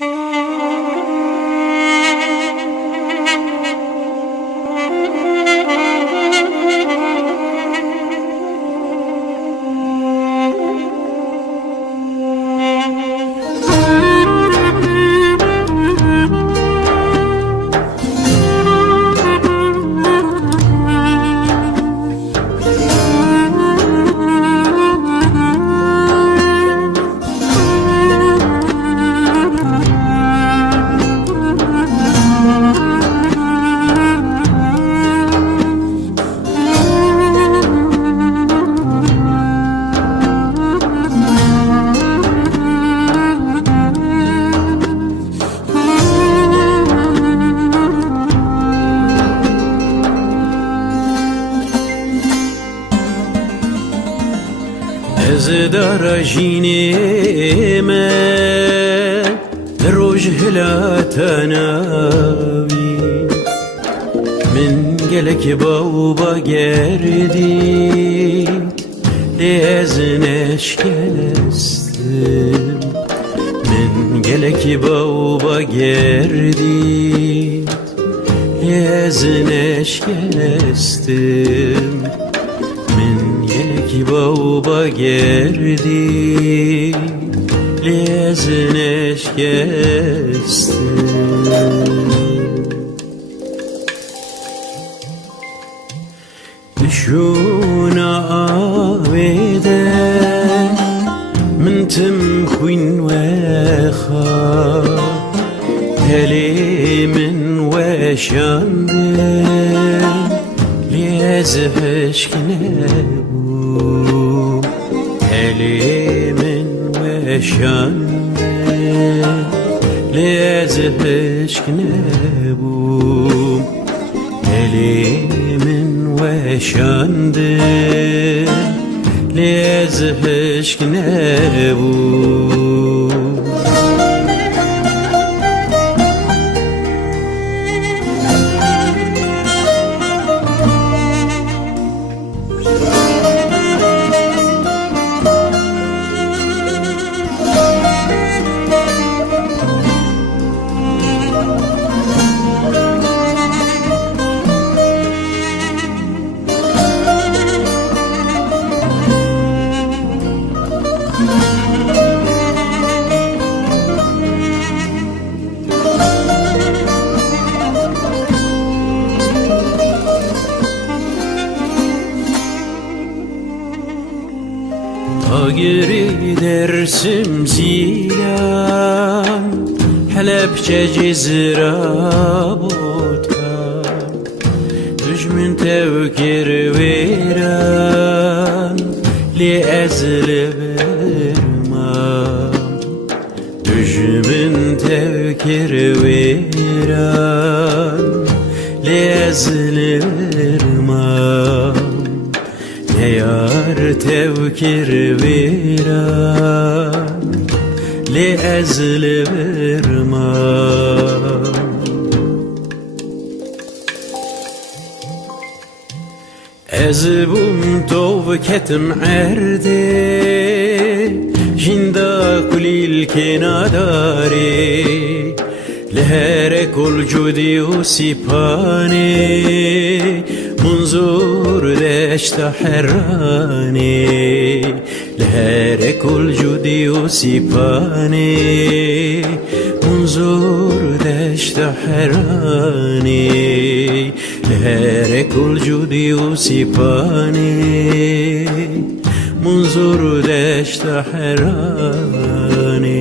Ez darajine me roj hilatanavi min gelek baba gerdit lezin eşkestim min gelek baba gerdit lezin eşkestim ki baba gerdi lezin eşkesti Düşuna avede min tim khwin wexa Heli min weşandin lezin eşkine Elimin veşanne lezih eşkine bu Elimin veşanne lezih eşkine bu Agiri dersim zilan Halepçe cizra botka Düşmün tevkir veran Li ezli vermam Düşmün tevkir veran Li ezli vermam Ne yar tevkir viran Li ezli vermam Ez bum tov ketim erde Jinda kulil kenadari Lehere kul judi u sipane منظور دشت حراني لهر كل جودي وسيباني منظور دشت حراني لهر كل جودي وسيباني منظور دشت حراني